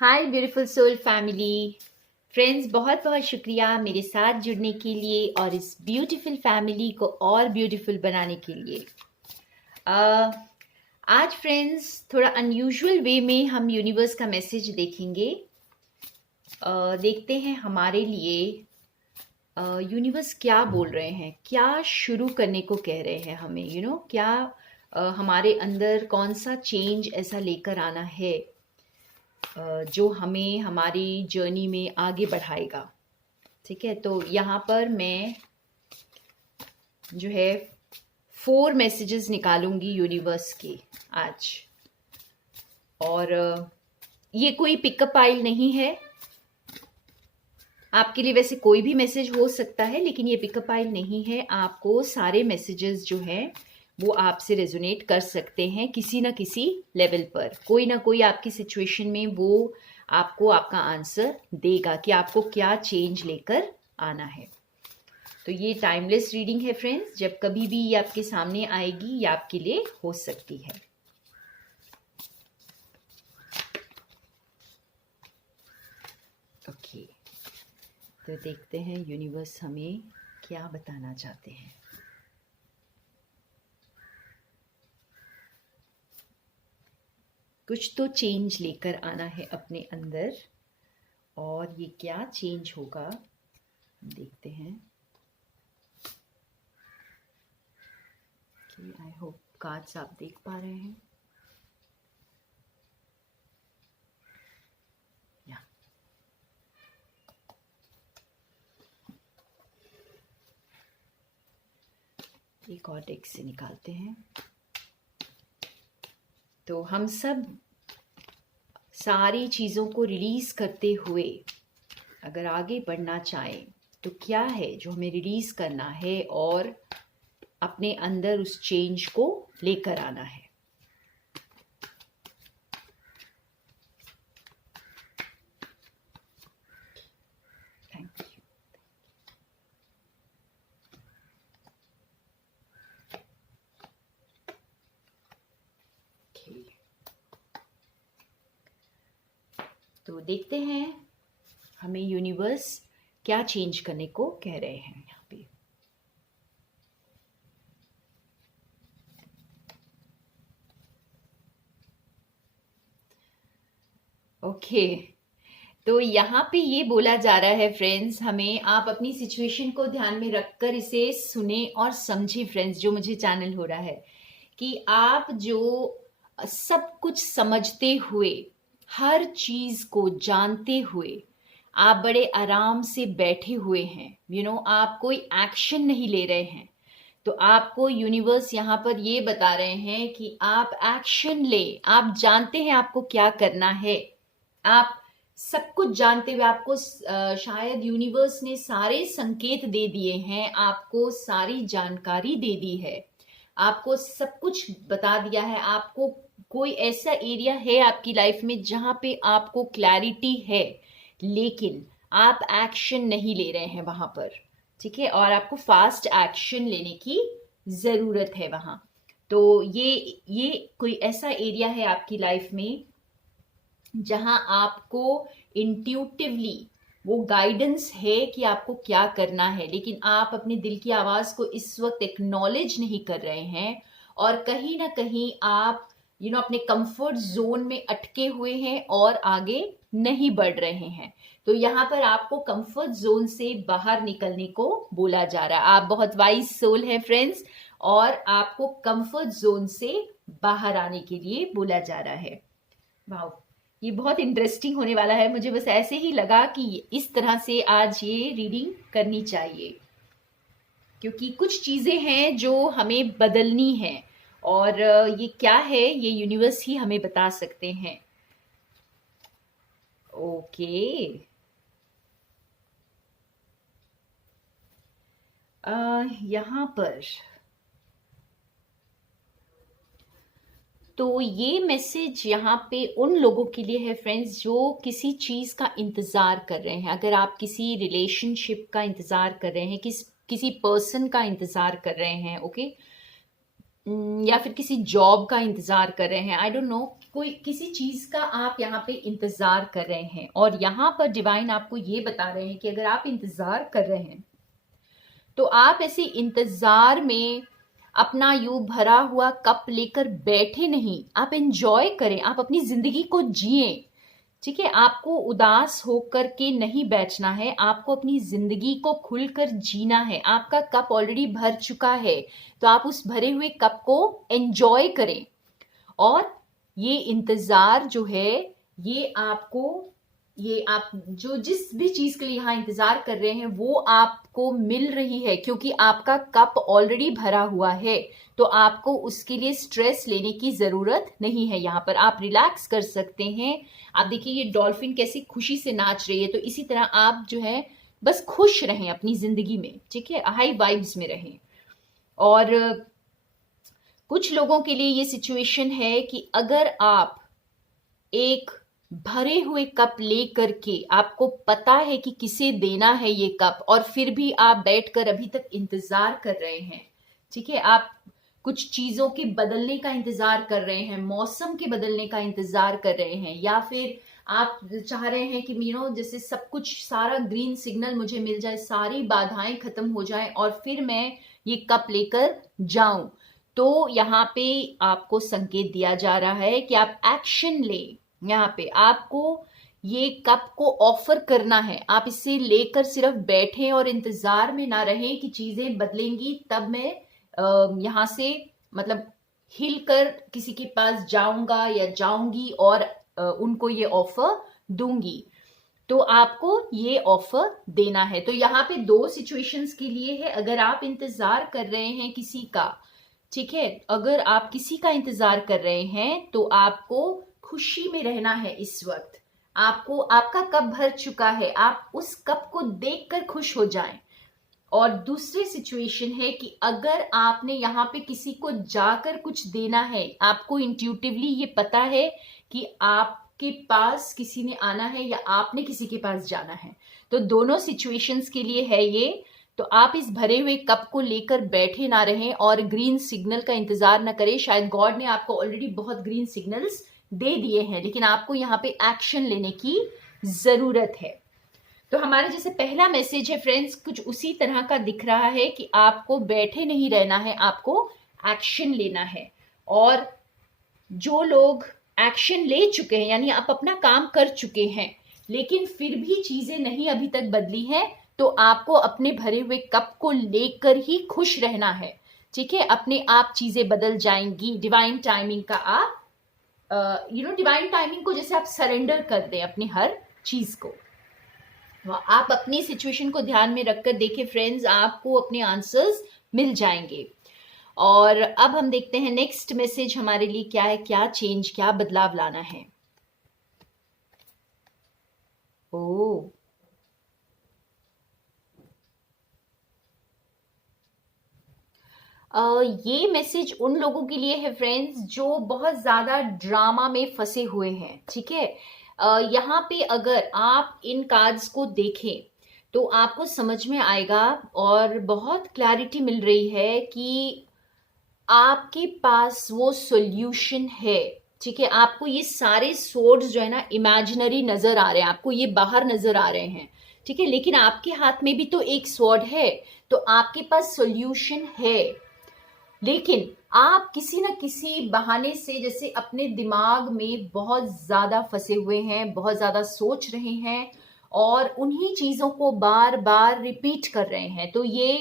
हाय beautiful soul family friends, बहुत बहुत शुक्रिया मेरे साथ जुड़ने के लिए और इस ब्यूटीफुल फैमिली को और ब्यूटीफुल बनाने के लिए। आज फ्रेंड्स थोड़ा अनयूजुअल वे में हम यूनिवर्स का मैसेज देखेंगे। देखते हैं हमारे लिए यूनिवर्स क्या बोल रहे हैं, क्या शुरू करने को कह रहे हैं हमें, क्या हमारे अंदर कौन सा चेंज ऐसा लेकर आना है जो हमें हमारी जर्नी में आगे बढ़ाएगा। ठीक है, तो यहाँ पर मैं जो है 4 मैसेजेस निकालूंगी यूनिवर्स के आज। और ये कोई पिकअप आइल नहीं है, आपके लिए वैसे कोई भी मैसेज हो सकता है, लेकिन ये पिकअप आइल नहीं है। आपको सारे मैसेजेस जो हैं वो आपसे रेजोनेट कर सकते हैं किसी ना किसी लेवल पर। कोई ना कोई आपकी सिचुएशन में वो आपको आपका आंसर देगा कि आपको क्या चेंज लेकर आना है। तो ये टाइमलेस रीडिंग है फ्रेंड्स, जब कभी भी ये आपके सामने आएगी ये आपके लिए हो सकती है। ओके, तो देखते हैं यूनिवर्स हमें क्या बताना चाहते हैं। कुछ तो चेंज लेकर आना है अपने अंदर, और ये क्या चेंज होगा देखते हैं। आई होप कार्ड्स आप देख पा रहे हैं। एक और डेक से निकालते हैं। तो हम सब सारी चीज़ों को रिलीज़ करते हुए अगर आगे बढ़ना चाहें तो क्या है जो हमें रिलीज़ करना है और अपने अंदर उस चेंज को लेकर आना है। Thank you. तो देखते हैं हमें यूनिवर्स क्या चेंज करने को कह रहे हैं यहाँ पे। ओके, तो यहाँ पे ये बोला जा रहा है फ्रेंड्स, हमें आप अपनी सिचुएशन को ध्यान में रखकर इसे सुने और समझे फ्रेंड्स, जो मुझे चैनल हो रहा है कि आप जो सब कुछ समझते हुए, हर चीज को जानते हुए आप बड़े आराम से बैठे हुए हैं, आप कोई एक्शन नहीं ले रहे हैं। तो आपको यूनिवर्स यहाँ पर ये बता रहे हैं कि आप एक्शन ले। आप जानते हैं आपको क्या करना है, आप सब कुछ जानते हुए आपको शायद यूनिवर्स ने सारे संकेत दे दिए हैं, आपको सारी जानकारी दे दी है, आपको सब कुछ बता दिया है। आपको कोई ऐसा एरिया है आपकी लाइफ में जहां पे आपको क्लैरिटी है, लेकिन आप एक्शन नहीं ले रहे हैं वहां पर। ठीक है, और आपको फास्ट एक्शन लेने की जरूरत है वहां। तो ये कोई ऐसा एरिया है आपकी लाइफ में जहां आपको इंट्यूटिवली वो गाइडेंस है कि आपको क्या करना है, लेकिन आप अपने दिल की आवाज को इस वक्त एक्नॉलेज नहीं कर रहे हैं, और कहीं ना कहीं आप अपने कंफर्ट जोन में अटके हुए हैं और आगे नहीं बढ़ रहे हैं। तो यहाँ पर आपको कंफर्ट जोन से बाहर निकलने को बोला जा रहा है। आप बहुत वाइज सोल है फ्रेंड्स, और आपको कंफर्ट जोन से बाहर आने के लिए बोला जा रहा है। वाह, ये बहुत इंटरेस्टिंग होने वाला है। मुझे बस ऐसे ही लगा कि इस तरह से आज ये रीडिंग करनी चाहिए, क्योंकि कुछ चीजें हैं जो हमें बदलनी है, और ये क्या है ये यूनिवर्स ही हमें बता सकते हैं। ओके, यहाँ पर तो ये मैसेज यहाँ पे उन लोगों के लिए है फ्रेंड्स जो किसी चीज़ का इंतज़ार कर रहे हैं। अगर आप किसी रिलेशनशिप का इंतज़ार कर रहे हैं, किसी पर्सन का इंतज़ार कर रहे हैं, ओके, या फिर किसी जॉब का इंतज़ार कर रहे हैं, आई डोंट नो कोई किसी चीज का आप यहाँ पे इंतजार कर रहे हैं, और यहाँ पर डिवाइन आपको ये बता रहे हैं कि अगर आप इंतजार कर रहे हैं तो आप ऐसे इंतजार में अपना यूं भरा हुआ कप लेकर बैठे नहीं, आप एंजॉय करें, आप अपनी जिंदगी को जिए। ठीक है, आपको उदास होकर के नहीं बैठना है, आपको अपनी जिंदगी को खुलकर जीना है। आपका कप ऑलरेडी भर चुका है, तो आप उस भरे हुए कप को एंजॉय करें। और ये इंतजार जो है, ये आपको, ये आप जो जिस भी चीज के लिए यहाँ इंतजार कर रहे हैं वो आपको मिल रही है, क्योंकि आपका कप ऑलरेडी भरा हुआ है। तो आपको उसके लिए स्ट्रेस लेने की जरूरत नहीं है। यहाँ पर आप रिलैक्स कर सकते हैं। आप देखिए ये डॉल्फिन कैसी खुशी से नाच रही है, तो इसी तरह आप जो है बस खुश रहें अपनी जिंदगी में। ठीक है, हाई वाइब्स में रहें। और कुछ लोगों के लिए ये सिचुएशन है कि अगर आप एक भरे हुए कप ले करके, आपको पता है कि किसे देना है ये कप, और फिर भी आप बैठकर अभी तक इंतजार कर रहे हैं। ठीक है, आप कुछ चीजों के बदलने का इंतजार कर रहे हैं, मौसम के बदलने का इंतजार कर रहे हैं, या फिर आप चाह रहे हैं कि जैसे सब कुछ, सारा ग्रीन सिग्नल मुझे मिल जाए, सारी बाधाएं खत्म हो जाएं और फिर मैं ये कप लेकर जाऊं। तो यहाँ पे आपको संकेत दिया जा रहा है कि आप एक्शन लें। यहाँ पे आपको ये कप को ऑफर करना है। आप इसे लेकर सिर्फ बैठे और इंतजार में ना रहें कि चीजें बदलेंगी तब मैं यहाँ से मतलब हिल कर किसी के पास जाऊंगा या जाऊंगी और उनको ये ऑफर दूंगी। तो आपको ये ऑफर देना है। तो यहाँ पे दो सिचुएशंस के लिए है। अगर आप इंतजार कर रहे हैं किसी का, ठीक है, अगर आप किसी का इंतजार कर रहे हैं तो आपको खुशी में रहना है। इस वक्त आपको, आपका कप भर चुका है, आप उस कप को देखकर खुश हो जाएं। और दूसरी सिचुएशन है कि अगर आपने यहाँ पे किसी को जाकर कुछ देना है, आपको इंट्यूटिवली ये पता है कि आपके पास किसी ने आना है या आपने किसी के पास जाना है, तो दोनों सिचुएशंस के लिए है ये। तो आप इस भरे हुए कप को लेकर बैठे ना रहें और ग्रीन सिग्नल का इंतजार ना करें। शायद गॉड ने आपको ऑलरेडी बहुत ग्रीन सिग्नल्स दे दिए हैं, लेकिन आपको यहाँ पे एक्शन लेने की जरूरत है। तो हमारा जैसे पहला मैसेज है फ्रेंड्स, कुछ उसी तरह का दिख रहा है कि आपको बैठे नहीं रहना है, आपको एक्शन लेना है। और जो लोग एक्शन ले चुके हैं, यानी आप अपना काम कर चुके हैं लेकिन फिर भी चीजें नहीं अभी तक बदली हैं, तो आपको अपने भरे हुए कप को लेकर ही खुश रहना है। ठीक है, अपने आप चीजें बदल जाएंगी। डिवाइन टाइमिंग का आप डिवाइन टाइमिंग को जैसे आप सरेंडर कर दें अपनी हर चीज को। आप अपनी सिचुएशन को ध्यान में रखकर देखें फ्रेंड्स, आपको अपने आंसर्स मिल जाएंगे। और अब हम देखते हैं नेक्स्ट मैसेज हमारे लिए क्या है, क्या चेंज, क्या बदलाव लाना है। ओ ये मैसेज उन लोगों के लिए है फ्रेंड्स जो बहुत ज्यादा ड्रामा में फंसे हुए हैं। ठीक है, यहाँ पे अगर आप इन कार्ड्स को देखें तो आपको समझ में आएगा और बहुत क्लैरिटी मिल रही है कि आपके पास वो सॉल्यूशन है। ठीक है, आपको ये सारे सोर्ड्स जो है ना इमेजिनरी नजर आ रहे हैं, आपको ये बाहर नजर आ रहे हैं। ठीक है, लेकिन आपके हाथ में भी तो एक स्वॉर्ड है, तो आपके पास सॉल्यूशन है। लेकिन आप किसी न किसी बहाने से जैसे अपने दिमाग में बहुत ज्यादा फंसे हुए हैं, बहुत ज्यादा सोच रहे हैं और उन्हीं चीजों को बार बार रिपीट कर रहे हैं। तो ये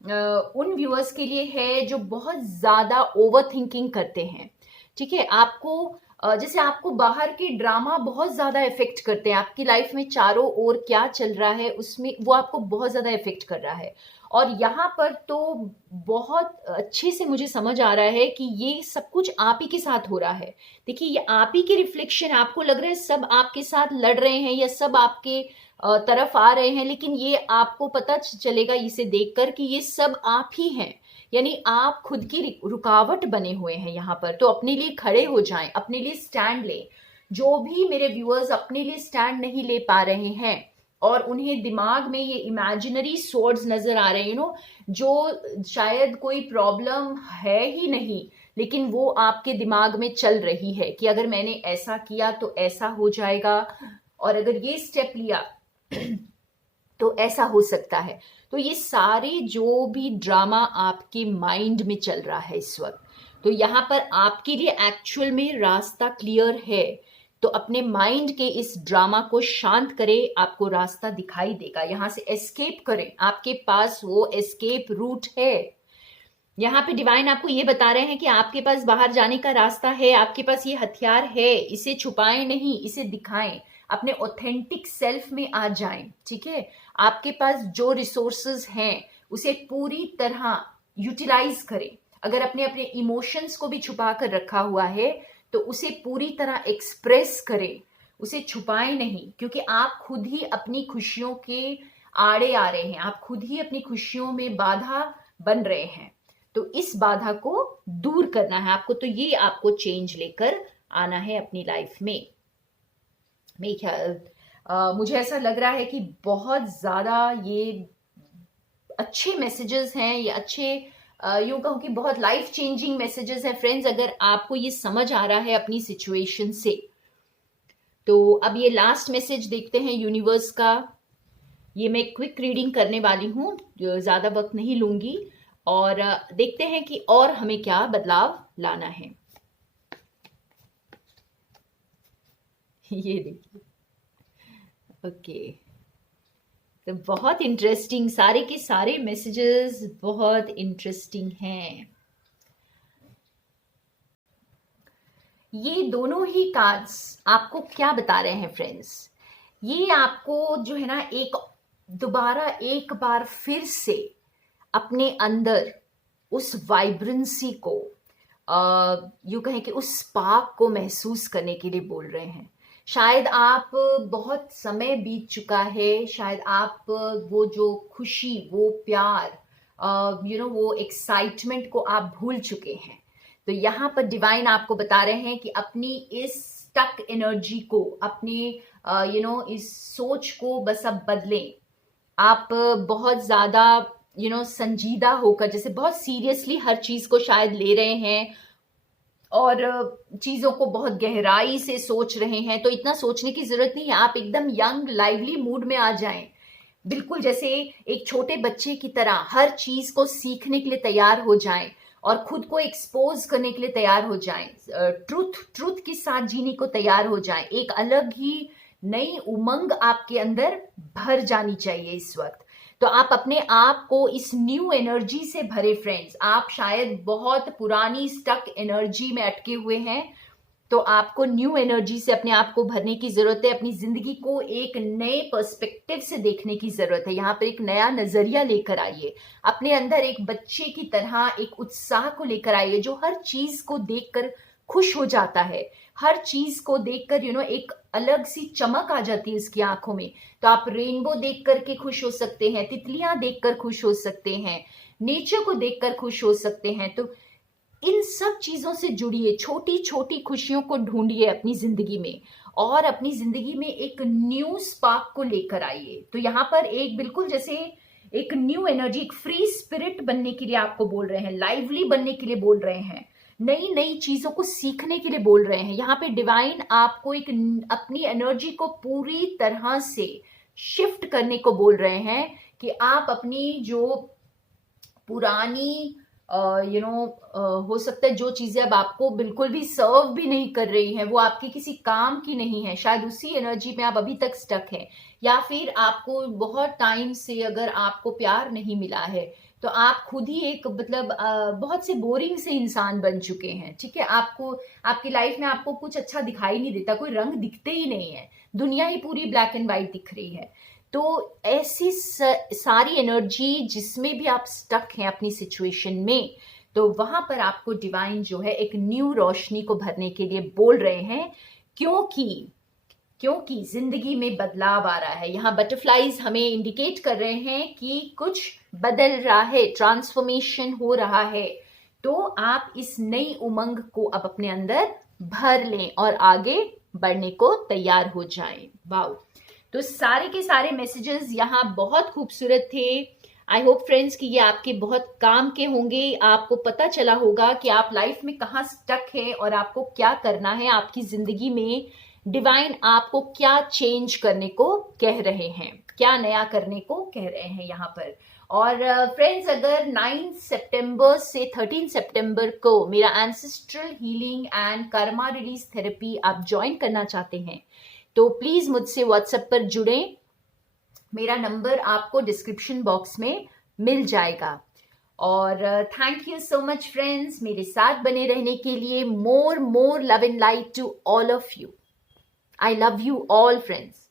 उन व्यूअर्स के लिए है जो बहुत ज्यादा ओवर थिंकिंग करते हैं। ठीक है, आपको जैसे आपको बाहर के ड्रामा बहुत ज्यादा इफेक्ट करते हैं, आपकी लाइफ में चारों ओर क्या चल रहा है उसमें वो आपको बहुत ज्यादा इफेक्ट कर रहा है। और यहाँ पर तो बहुत अच्छे से मुझे समझ आ रहा है कि ये सब कुछ आप ही के साथ हो रहा है। देखिए, ये आप ही के रिफ्लेक्शन, आपको लग रहा है सब आपके साथ लड़ रहे हैं या सब आपके तरफ आ रहे हैं, लेकिन ये आपको पता चलेगा इसे देखकर कि ये सब आप ही हैं। यानी आप खुद की रुकावट बने हुए हैं यहाँ पर। तो अपने लिए खड़े हो जाएं, अपने लिए स्टैंड लें। जो भी मेरे व्यूअर्स अपने लिए स्टैंड नहीं ले पा रहे हैं और उन्हें दिमाग में ये इमेजिनरी सोर्ड्स नजर आ रहे हैं, जो शायद कोई प्रॉब्लम है ही नहीं, लेकिन वो आपके दिमाग में चल रही है कि अगर मैंने ऐसा किया तो ऐसा हो जाएगा, और अगर ये स्टेप लिया तो ऐसा हो सकता है। तो ये सारे जो भी ड्रामा आपके माइंड में चल रहा है इस वक्त, तो यहाँ पर आपके लिए एक्चुअल में रास्ता क्लियर है। तो अपने माइंड के इस ड्रामा को शांत करें, आपको रास्ता दिखाई देगा। यहाँ से एस्केप करें, आपके पास वो एस्केप रूट है। यहाँ पे डिवाइन आपको ये बता रहे हैं कि आपके पास बाहर जाने का रास्ता है, आपके पास ये हथियार है। इसे छुपाएं नहीं, इसे दिखाएं, अपने ऑथेंटिक सेल्फ में आ जाएं। ठीक है, आपके पास जो रिसोर्सेज हैं उसे पूरी तरह यूटिलाइज करें। अगर अपने अपने इमोशंस को भी छुपा कर रखा हुआ है तो उसे पूरी तरह एक्सप्रेस करें, उसे छुपाएं नहीं, क्योंकि आप खुद ही अपनी खुशियों के आड़े आ रहे हैं, आप खुद ही अपनी खुशियों में बाधा बन रहे हैं। तो इस बाधा को दूर करना है आपको। तो ये आपको चेंज लेकर आना है अपनी लाइफ में। मेरे ख्याल मुझे ऐसा लग रहा है कि बहुत ज्यादा ये अच्छे मैसेजेस हैं, ये अच्छे यूं कहूं कि बहुत लाइफ चेंजिंग मैसेजेस हैं फ्रेंड्स, अगर आपको ये समझ आ रहा है अपनी सिचुएशन से। तो अब ये लास्ट मैसेज देखते हैं यूनिवर्स का। ये मैं क्विक रीडिंग करने वाली हूँ, ज्यादा वक्त नहीं लूंगी, और देखते हैं कि और हमें क्या बदलाव लाना है। ये देखिए, ओके, तो बहुत इंटरेस्टिंग, सारे के सारे मैसेजेस बहुत इंटरेस्टिंग हैं। ये दोनों ही कार्ड्स आपको क्या बता रहे हैं फ्रेंड्स? ये आपको जो है ना, एक बार फिर से अपने अंदर उस वाइब्रेंसी को, यूं कहें कि उस स्पार्क को महसूस करने के लिए बोल रहे हैं। शायद आप बहुत समय बीत चुका है, शायद आप वो जो खुशी, वो प्यार, वो एक्साइटमेंट को आप भूल चुके हैं। तो यहाँ पर डिवाइन आपको बता रहे हैं कि अपनी इस स्टक एनर्जी को, अपनी इस सोच को बस अब बदलें। आप बहुत ज्यादा संजीदा होकर, जैसे बहुत सीरियसली हर चीज को शायद ले रहे हैं और चीजों को बहुत गहराई से सोच रहे हैं। तो इतना सोचने की जरूरत नहीं है, आप एकदम यंग लाइवली मूड में आ जाएं, बिल्कुल जैसे एक छोटे बच्चे की तरह हर चीज को सीखने के लिए तैयार हो जाएं और खुद को एक्सपोज करने के लिए तैयार हो जाएं, ट्रुथ के साथ जीने को तैयार हो जाएं। एक अलग ही नई उमंग आपके अंदर भर जानी चाहिए इस वक्त। तो आप अपने आप को इस न्यू एनर्जी से भरे फ्रेंड्स। आप शायद बहुत पुरानी स्टक एनर्जी में अटके हुए हैं, तो आपको न्यू एनर्जी से अपने आप को भरने की जरूरत है। अपनी जिंदगी को एक नए पर्सपेक्टिव से देखने की जरूरत है। यहाँ पर एक नया नजरिया लेकर आइए, अपने अंदर एक बच्चे की तरह एक उत्साह को लेकर आइए, जो हर चीज को देखकर खुश हो जाता है। हर चीज को देखकर एक अलग सी चमक आ जाती है उसकी आंखों में। तो आप रेनबो देख करके खुश हो सकते हैं, तितलियां देखकर खुश हो सकते हैं, नेचर को देखकर खुश हो सकते हैं। तो इन सब चीजों से जुड़िए, छोटी छोटी खुशियों को ढूंढिए अपनी जिंदगी में और अपनी जिंदगी में एक न्यू स्पार्क को लेकर आइए। तो यहाँ पर एक बिल्कुल जैसे एक न्यू एनर्जी, एक फ्री स्पिरिट बनने के लिए आपको बोल रहे हैं, लाइवली बनने के लिए बोल रहे हैं, नई नई चीजों को सीखने के लिए बोल रहे हैं। यहाँ पे डिवाइन आपको एक अपनी एनर्जी को पूरी तरह से शिफ्ट करने को बोल रहे हैं कि आप अपनी जो पुरानी हो सकता है जो चीजें अब आपको बिल्कुल भी सर्व भी नहीं कर रही हैं, वो आपके किसी काम की नहीं है, शायद उसी एनर्जी में आप अभी तक स्टक हैं, या फिर आपको बहुत टाइम से अगर आपको प्यार नहीं मिला है तो आप खुद ही एक बहुत से बोरिंग से इंसान बन चुके हैं। ठीक है, आपको आपकी लाइफ में आपको कुछ अच्छा दिखाई नहीं देता, कोई रंग दिखते ही नहीं है, दुनिया ही पूरी ब्लैक एंड व्हाइट दिख रही है। तो ऐसी सारी एनर्जी जिसमें भी आप स्टक हैं अपनी सिचुएशन में, तो वहां पर आपको डिवाइन जो है एक न्यू रोशनी को भरने के लिए बोल रहे हैं, क्योंकि जिंदगी में बदलाव आ रहा है। यहाँ बटरफ्लाईज हमें इंडिकेट कर रहे हैं कि कुछ बदल रहा है, ट्रांसफॉर्मेशन हो रहा है। तो आप इस नई उमंग को अब अपने अंदर भर लें और आगे बढ़ने को तैयार हो जाएं। वाओ, तो सारे के सारे मैसेजेस यहाँ बहुत खूबसूरत थे। आई होप फ्रेंड्स कि ये आपके बहुत काम के होंगे, आपको पता चला होगा कि आप लाइफ में कहाँ स्टक है और आपको क्या करना है, आपकी जिंदगी में डिवाइन आपको क्या चेंज करने को कह रहे हैं, क्या नया करने को कह रहे हैं यहाँ पर। और फ्रेंड्स अगर 9 सितंबर से 13 सितंबर को मेरा ancestral healing and Karma release therapy आप ज्वाइन करना चाहते हैं तो प्लीज मुझसे व्हाट्सएप पर जुड़ें। मेरा नंबर आपको डिस्क्रिप्शन बॉक्स में मिल जाएगा। और thank you so much friends, मेरे साथ बने रहने के लिए। More love and light to all of you. I love you all friends.